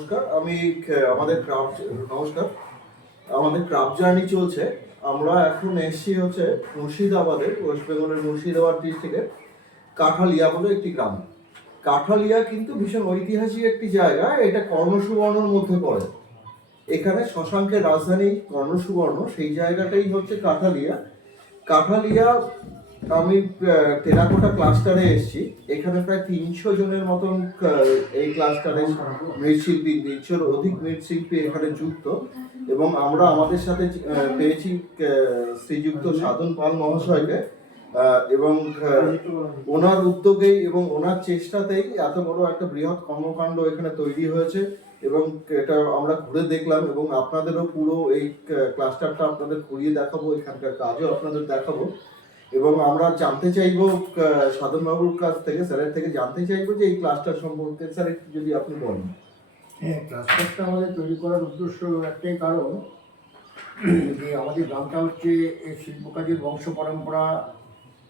নমস্কার, আমাদের ক্রাফট নমস্কার আমাদের ক্রাফট জার্নি চলছে। আমরা এখন এসেছি হচ্ছে মুর্শিদাবাদের, ওয়েস্ট বেঙ্গলের মুর্শিদাবাদ ডিস্ট্রিক্টের কাঠালিয়া বলে একটি গ্রাম। কাঠালিয়া কিন্তু ভীষণ ঐতিহাসিক একটি জায়গা, এটা কর্ণসুবর্ণর মধ্যে পড়ে। এখানে শশাঙ্কের রাজধানী কর্ণসুবর্ণ, সেই জায়গাটাই হচ্ছে কাঠালিয়া। কাঠালিয়া আমি টেরাকোটা ক্লাস্টারে এসেছি। এখানে প্রায় 300 জনের মতন এই ক্লাস্টারে মৃৎশিল্পী, 300-র অধিক মৃৎশিল্পী এখানে যুক্ত। এবং আমরা আমাদের সাথে পেয়েছি শ্রীযুক্ত সাধন পাল মহাশয়কে, এবং ওনার উদ্যোগেই এবং ওনার চেষ্টাতেই এত বড় একটা বৃহৎ কর্মকাণ্ড এখানে তৈরি হয়েছে। এবং এটা আমরা ঘুরে দেখলাম এবং আপনাদেরও পুরো এই ক্লাস্টারটা আপনাদের ঘুরিয়ে দেখাবো, এখানকার কাজও আপনাদের দেখাবো। এবং আমরা জানতে চাইবো সাধন বাবুর কাছ থেকে, স্যারের থেকে জানতে চাইবো যে এই ক্লাস্টার সম্পর্কে স্যার একটু যদি আপনি বলেন। হ্যাঁ, ক্লাস্টারটা আমাদের তৈরি করার উদ্দেশ্য একটাই কারণ যে আমাদের গ্রামটা হচ্ছে এই শিল্পকাজের বংশ পরম্পরা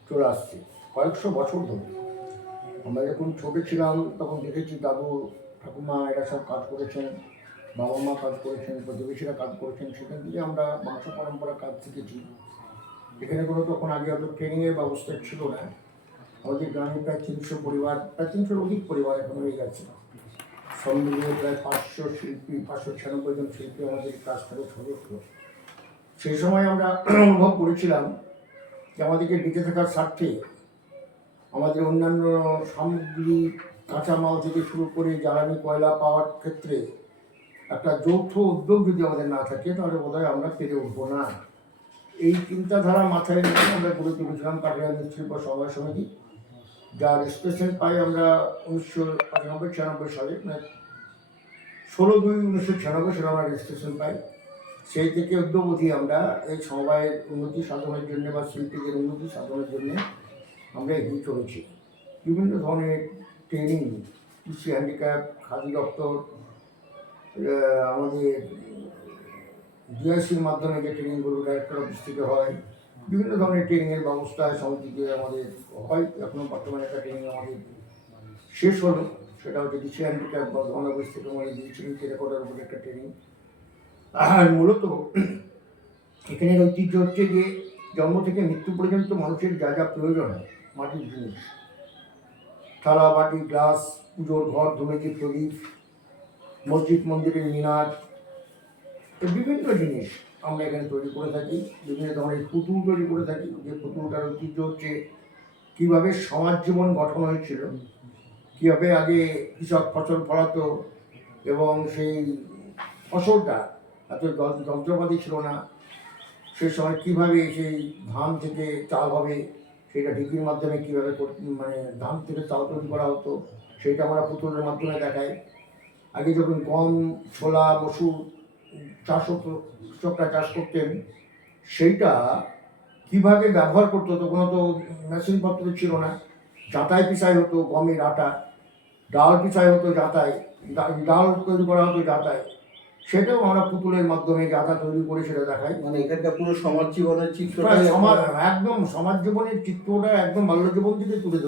চলে আসছে কয়েকশো বছর ধরে। আমরা যখন ছোটো ছিলাম তখন দেখেছি দাদু ঠাকুমা এরা সব কাজ করেছেন, বাবা মা কাজ করেছেন, প্রতিবেশীরা কাজ করেছেন, সেখান থেকে আমরা বংশ পরম্পরা কাজ শিখেছি। এখানে কোনো তখন আগে অত ট্রেনিংয়ের ব্যবস্থা ছিল না। আমাদের গ্রামে প্রায় 300 পরিবার, প্রায় 300-র অধিক পরিবার এখন হয়ে গেছে। সব মিলিয়ে প্রায় 500 শিল্পী, 596 জন শিল্পী আমাদের ক্লাস্টারের সদস্য। সেই সময় আমরা অনুভব করেছিলাম যে আমাদেরকে বেঁচে থাকার স্বার্থে আমাদের অন্যান্য সামগ্রী, কাঁচামাল থেকে শুরু করে জ্বালানি কয়লা পাওয়ার ক্ষেত্রে একটা যৌথ উদ্যোগ যদি আমাদের না থাকে তাহলে বোধহয় আমরা পেরে উঠবো না। এই চিন্তাধারা মাথায় রেখে আমরা গড়ে তুলেছিলাম কাঠালিয়া মৃৎশিল্প সমবায় সমিতি, যার রেজিস্ট্রেশন পাই আমরা 1995-96 সালে, মানে 16/2/1996 সালে আমরা রেজিস্ট্রেশন পাই। সেই থেকে অদ্যাবধি আমরা এই সমবায়ের উন্নতি সাধনের জন্য বা শিল্পীদের উন্নতি সাধনের জন্য আমরা এগিয়ে চলেছি। বিভিন্ন ধরনের ট্রেনিং, কৃষি হ্যান্ডিক্যাপ, খাদ্য দপ্তর, আমাদের ডিআইসির মাধ্যমে যে ট্রেনিংগুলো ডাইরেক্টর অফিস থেকে হয়, বিভিন্ন ধরনের ট্রেনিংয়ের ব্যবস্থা সমিতিতে আমাদের হয়। এখনও বর্তমানে একটা ট্রেনিং আমাদের শেষ হলো, সেটা হচ্ছে কৃষি হ্যান্ডিক্যাপ বর্ধমান অফিস থেকে আমাদের দিয়েছিলেন টেরাকোটার উপরে একটা ট্রেনিং। আর মূলত এখানের ঐতিহ্য হচ্ছে যে জন্ম থেকে মৃত্যু পর্যন্ত মানুষের যা যা প্রয়োজন হয়, মাটির জিনিস, থালা বাটি গ্লাস, পুজোর ঘর, ধুমেজি প্রদীপ, মসজিদ মন্দিরের মিনার, বিভিন্ন জিনিস আমরা এখানে তৈরি করে থাকি। বিভিন্ন ধরনের পুতুল তৈরি করে থাকি, যে পুতুলটার ঐতিহ্য হচ্ছে কীভাবে সমাজ জীবন গঠন হয়েছিল, কীভাবে আগে কৃষক ফসল ফলাতো এবং সেই ফসলটা এত যন্ত্রপাতি ছিল না, সেই সময় কীভাবে সেই ধান থেকে চাল হবে, সেটা ঢিকির মাধ্যমে কীভাবে মানে ধান থেকে চাল তৈরি করা হতো, সেটা আমরা পুতুলের মাধ্যমে দেখাই। আগে যখন গম, ছোলা, মসুর চাষ হতো, কৃষকরা চাষ করতেন, সেইটা কীভাবে ব্যবহার করতো, তখন তো মেশিনপত্র ছিল না, জাঁতায় পিসাই হতো গমের আটা, ডাল পিসাই হতো জাঁতায়, ডাল তৈরি করা হতো জাঁতায়, সেটাও আমরা পুতুলের মাধ্যমে জাঁতা তৈরি করে সেটা দেখাই। মানে এখানকার পুরো সমাজ জীবনের চিত্রটা, একদম সমাজ জীবনের চিত্রটা একদম বাল্য জীবন থেকে তুলে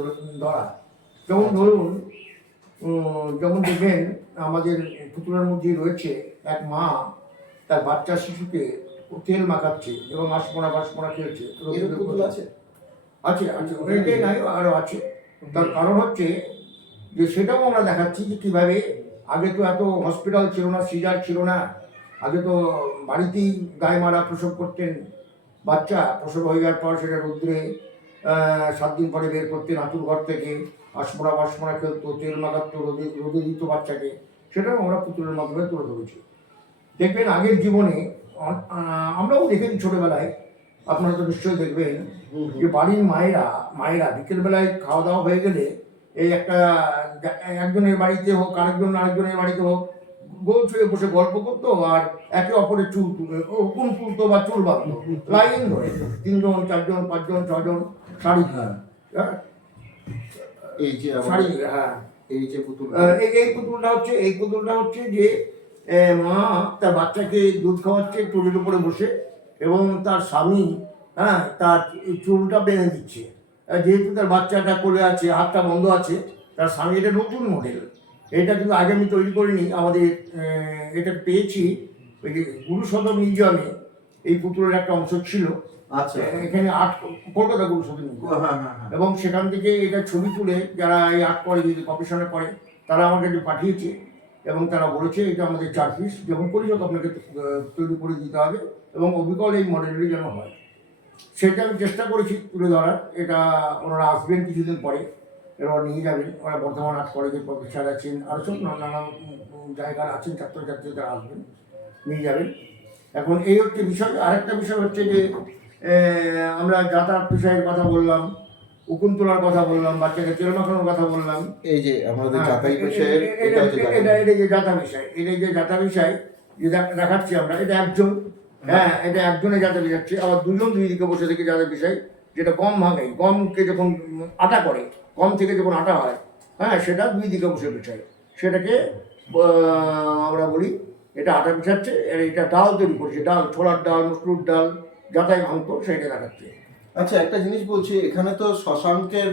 ধরা। যেমন ধরুন, যেমন দেখবেন আমাদের পুতুলের মধ্যে রয়েছে এক মা তার বাচ্চা শিশুকে তেল মাখাচ্ছে এবং আশমোনা খেলছে। আছে আছে আছে অনেকটাই নাই, আরও আছে। তার কারণ হচ্ছে যে সেটাও আমরা দেখাচ্ছি যে কীভাবে আগে তো এত হসপিটাল ছিল না, সিজার ছিল না, আগে তো বাড়িতেই গায়ে মারা প্রসব করতেন। বাচ্চা প্রসব হয়ে যাওয়ার পর সেটা রৌদ্রে 7 দিন পরে বের করতেন আতুর ঘর থেকে, আশমোনা খেলতো, তেল মাখাতো, রোদে দিত বাচ্চাকে, সেটাও আমরা পুতুলের মাধ্যমে তুলে ধরেছি। দেখবেন আগের জীবনে আমরাও দেখেছি ছোটোবেলায়, আপনারা তো নিশ্চয়ই দেখবেন যে বাড়ির মায়েরা বিকেলবেলায় খাওয়া দাওয়া হয়ে গেলে এই একজনের বাড়িতে হোক আরেকজনের বাড়িতে হোক গোল ছুঁয়ে বসে গল্প করতো আর একে অপরের চুল তুলতো বা চুল বাঁধতো লাইন ধরে, 3 জন 4 জন 5 জন 6 জন শাড়ি, এই যে শাড়ি, হ্যাঁ, এই যে পুতুল, এই পুতুলটা হচ্ছে যে মা তার বাচ্চাকে দুধ খাওয়াচ্ছে টুলির উপরে বসে এবং তার স্বামী তার চুলটা বেঁধে দিচ্ছে। যেহেতু তার বাচ্চাটা কোলে আছে, হাতটা বন্ধ আছে, তার স্বামী, এটা নতুন মডেল, এটা কিন্তু আগে আমি তৈরি করিনি, আমাদের এটা পেয়েছি ওই যে গুরু সদর মিউজিয়ামে এই পুতুলের একটা অংশ ছিল। আচ্ছা। এখানে আর্ট, কলকাতা গুরু সদর মিউজিয়াম, হ্যাঁ হ্যাঁ হ্যাঁ। এবং সেখান থেকে এটা ছবি তুলে যারা এই আর্ট করে, যদি গবেষণা করে, তারা আমার কাছে পাঠিয়েছে এবং তারা বলেছে এটা আমাদের 4 পিস যেমন পরিচয় আপনাকে তৈরি করে দিতে হবে এবং অবিকল এই মডেলটি যেন হয়, সেটা আমি চেষ্টা করেছি তুলে ধরার। এটা ওনারা আসবেন কিছুদিন পরে, এবার নিয়ে যাবেন। ওরা বর্ধমান আর্ট কলেজের প্রফেসর আছেন, আরও সব নানান জায়গার আছেন ছাত্রছাত্রী, তারা আসবেন, নিয়ে যাবেন। এখন এই হচ্ছে বিষয়। আরেকটা বিষয় হচ্ছে যে আমরা যাতায়াত বিষয়ের কথা বললাম, উকুন তোলার কথা বললাম, বাচ্চাকে তেল মাখানোর কথা বললাম। এই যে আমাদের হ্যাঁ, যাতাই বিষয়ের এটা যে যাতা বিষয়, এটা যে যাতা বিষয় যে দেখাচ্ছি আমরা, এটা একজন, হ্যাঁ এটা একজনে যাতা বোঝাচ্ছে, আবার দুজন দুই দিকে বসে থেকে যাতা বিষয়, যেটা গম ভাঙে, গমকে যখন আটা করে, গম থেকে যখন আটা হয়, হ্যাঁ সেটা দুই দিকে বসে বিষয়, সেটাকে আমরা বলি এটা আটা বিছাচ্ছে। এটা ডাল তৈরি করছে, ডাল, ছোলার ডাল, মসুর ডাল, যাতাই ভাঙতো, সেটা দেখাচ্ছে। আচ্ছা, একটা জিনিস বলছি, এখানে তো শশাঙ্কের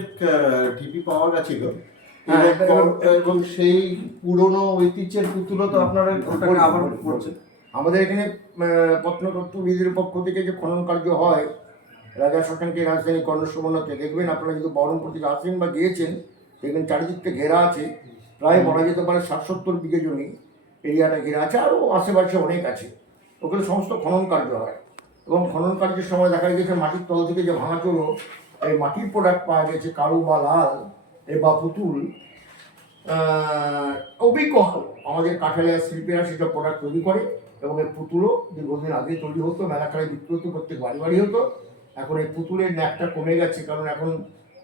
ঢিপি পাওয়া গেছিল হ্যাঁ, এবং সেই পুরনো ঐতিহ্যের পুতুলও তো আপনারা ওটাকে আবার করছেন। আমাদের এখানে প্রত্নতত্ত্ববিদের পক্ষ থেকে যে খনন কার্য হয় রাজা শশাঙ্কের রাজধানী কর্ণসুবর্ণতে, দেখবেন আপনারা যদি বহরমপুর থেকে আসেন বা গিয়েছেন, দেখবেন চারিদিকটা ঘেরা আছে, প্রায় বলা যেতে পারে 60-70 বিঘে জমি এরিয়াটা ঘেরা আছে, আরও আশেপাশে অনেক আছে। ওখানে সমস্ত খনন কার্য হয় এবং খনন কার্যের সময় দেখা গেছে মাটির তল থেকে যে ভাঙাচোরো এই মাটির প্রোডাক্ট পাওয়া গেছে, কালো বা লাল বা পুতুল, অবিকল আমাদের কাঠালিয়া শিল্পীরা সেসব প্রোডাক্ট তৈরি করে এবং এই পুতুলও দীর্ঘদিন আগে তৈরি হতো, মেলাখানায় বিক্রি হতো, প্রত্যেক বাড়ি বাড়ি হতো। এখন এই পুতুলের ন্যাকটা কমে গেছে, কারণ এখন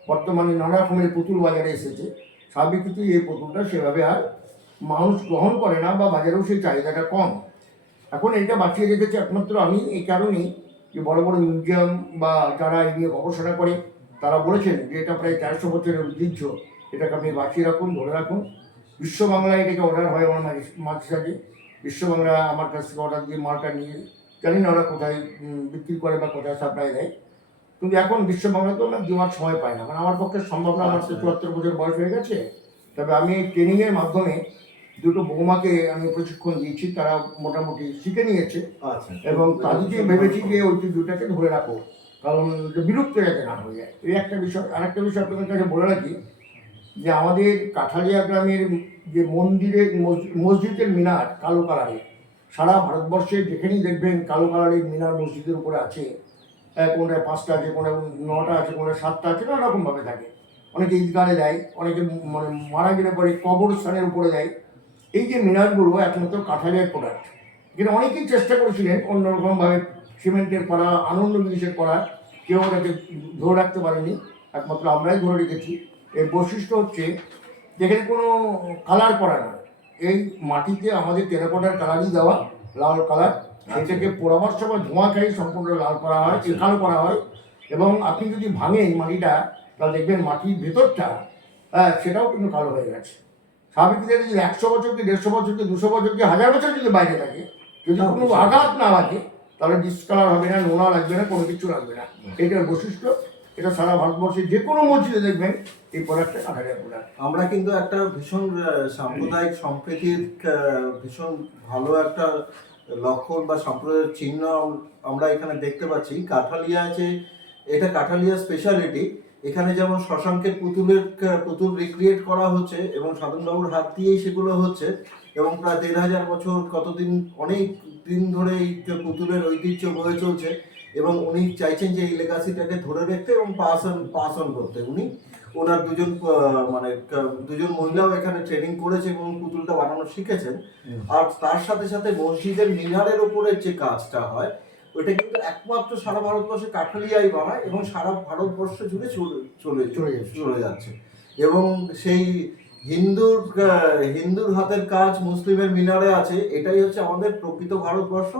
বর্তমানে নানা রকমের পুতুল বাজারে এসেছে। স্বাভাবিক কিন্তু এই পুতুলটা সেভাবে আর মানুষ গ্রহণ করে না, বা বাজারেও সেই চাহিদাটা কম। এখন এটা বাঁচিয়ে রেখেছে একমাত্র আমি এই কারণেই যে বড় বড় মিউজিয়াম বা যারা এই নিয়ে গবেষণা করে, তারা বলেছেন যে এটা প্রায় 400 বছরের ঐতিহ্য, এটাকে আপনি বাঁচিয়ে রাখুন, ধরে রাখুন। বিশ্ব বাংলায় এটাকে অর্ডার হয় আমার মাঝে সাঝে, বিশ্ব বাংলা আমার কাছ থেকে অর্ডার দিয়ে মালটা নিয়ে, জানি না ওরা কোথায় বিক্রি করে বা কোথায় সাপ্লাই দেয়, কিন্তু এখন বিশ্ব বাংলাতেও আমরা দেওয়ার সময় পাই না, মানে আমার পক্ষে সম্ভব না। আমার তো 74 বছর বয়স হয়ে গেছে। তবে আমি ট্রেনিংয়ের মাধ্যমে দুটো বৌমাকে আমি প্রশিক্ষণ দিয়েছি, তারা মোটামুটি শিখে নিয়েছে এবং তাদেরকে ভেবেছি যে ঐতিহ্যটাকে ধরে রাখো, কারণ বিলুপ্ত যাতে না হয়ে যায়। এই একটা বিষয়। আরেকটা বিষয় আপনাদের কাছে বলে রাখি যে আমাদের কাঠালিয়া গ্রামের যে মন্দিরের মসজিদের মিনার কালো কালারের, সারা ভারতবর্ষে যেখানেই দেখবেন কালো কালারের মিনার মসজিদের উপরে আছে, কোনটায় 5টা আছে, কোনটায় 9টা আছে, কোনটায় 7টা আছে, নানা রকমভাবে থাকে। অনেকে ঈদগাহে দেয়, অনেকে মানে মারা গেলে পরে কবরস্থানের উপরে দেয়। এই যে মিনারগুলো একমাত্র কাঠালিয়ার প্রোডাক্ট। এখানে অনেকেই চেষ্টা করেছিলেন অন্যরকমভাবে সিমেন্টের করা, আনন্দ জিনিসের করা, কেউ ওটাকে ধরে রাখতে পারেনি, একমাত্র আমরাই ধরে রেখেছি। এর বৈশিষ্ট্য হচ্ছে যেখানে কোনো কালার করা না, এই মাটিতে আমাদের টেরাকোটার কালারই দেওয়া, লাল কালার, সেটাকে পোড়াবার সময় ধোঁয়া খাই সম্পূর্ণ লাল করা হয়, কালো করা হয়। এবং আপনি যদি ভাঙেন মাটিটা, তাহলে দেখবেন মাটির ভেতরটা সেটাও কিন্তু কালো হয়ে গেছে। স্বাভাবিক যদি 100 বছর কি 150 বছর কি 200 বছর কি 1000 বছর যদি বাইরে থাকে, যদি কোনো আঘাত না লাগে, তাহলে ডিসকালার হবে না, নোনা লাগবে না, কোনো কিছু লাগবে না। এটার বৈশিষ্ট্য। এটা সারা ভারতবর্ষে যে কোনো মসজিদে দেখবেন এই প্রোডাক্টটা কাঠালিয়া প্রোডাক্ট। আমরা কিন্তু একটা ভীষণ সাম্প্রদায়িক সম্প্রীতির ভীষণ ভালো একটা লক্ষণ বা সম্প্রদায়ের চিহ্ন আমরা এখানে দেখতে পাচ্ছি। কাঠালিয়া আছে, এটা কাঠালিয়া স্পেশালিটি। এখানে যেমন শশাঙ্কের পুতুল রিক্রিয়েট করা হচ্ছে এবং সাধনবাবুর হাত দিয়েই সেগুলো হচ্ছে, এবং প্রায় 1500 বছর কতদিন অনেক দিন ধরে এই পুতুলের ঐতিহ্য বয়ে চলছে, এবং উনি চাইছেন যে এই লেগাসিটাকে ধরে রাখতে এবং পাস অন করতে। ওনার দুজন মহিলাও এখানে ট্রেনিং করেছে এবং পুতুলটা বানানো শিখেছেন। আর তার সাথে সাথে মসজিদের মিনারের উপরে যে কাজটা হয়, ওইটা কিন্তু একমাত্র সারা ভারতবর্ষে কাঠালিয়াই বানায় এবং সারা ভারতবর্ষ জুড়ে চলে যাচ্ছে। এবং সেই হিন্দুর হাতের কাজ মুসলিমের মিনারে আছে। এটাই হচ্ছে আমাদের প্রকৃত ভারতবর্ষ।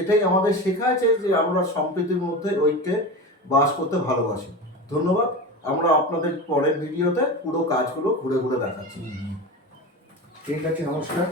এটাই আমাদের শেখাচ্ছে যে আমরা সম্প্রীতির মধ্যে ঐক্যে বাস করতে ভালোবাসি। ধন্যবাদ। আমরা আপনাদের পরের ভিডিওতে পুরো কাজগুলো ঘুরে ঘুরে দেখাচ্ছি। ঠিক আছে, নমস্কার।